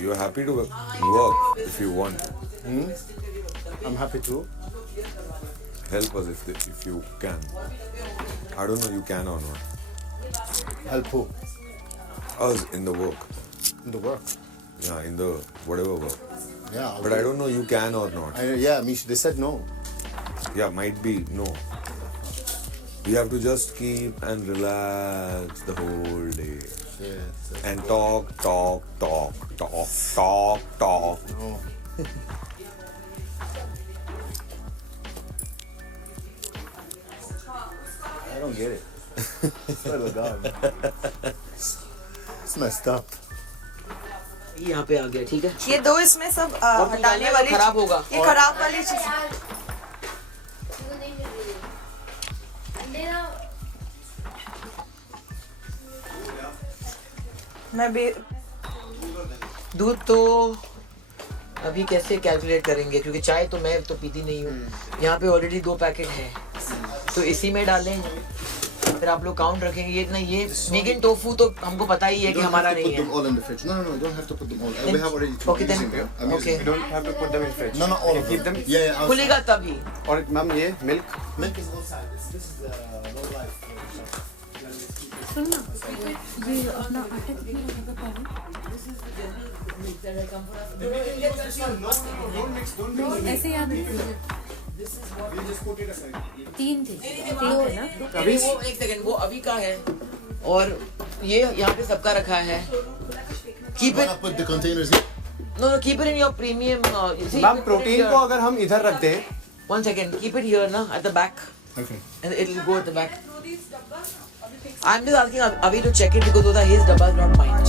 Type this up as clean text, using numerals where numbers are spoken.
You're happy to work if you want. I'm happy to Help us if you can. I don't know you can or not. help who? Us in the work. In the work. Yeah, in the whatever work. Yeah. But I don't know you can or not. They said no. Yeah, might be no. You have to just keep and relax the whole day. Yes. And talk. No. I don't get it. Swear to God. It's messed up. यहाँ पे आ गया, ठीक है। ये दो इसमें सब हटाने वाली खराब होगा। ये खराब वाली चीज मैं भी दूध तो अभी कैसे कैलकुलेट करेंगे, क्योंकि चाय तो मैं तो पीती नहीं हूँ। यहाँ पे ऑलरेडी 2 पैकेट हैं, तो इसी में डालें, फिर आप लोग काउंट रखेंगे। ये इतना ये वीगन टोफू तो हमको पता ही है कि हमारा नहीं है। All in the fridge. No, you don't have to put them all. We have already two. Okay, then. Okay. You don't have to put them in fridge. No, all You of keep them. them. Yeah, outside. खुलेगा तभी। और ma'am ये milk. Milk is outside. This is the low life. सुनना ये अपना आटा कितना रहेगा पानी? ऐसे याद नहीं। 3 थे ना? अभी वो एक सेकंड, वो अभी का है और ये यहाँ पे सबका रखा है। Keep it. Put the containers here. No, keep it in your premium. Ma'am protein को अगर हम इधर रख दें. 1 second, keep it here ना, at the back. Okay. And it'll go at the back. I'm just asking Avi to check it because those are his dabbas, not mine.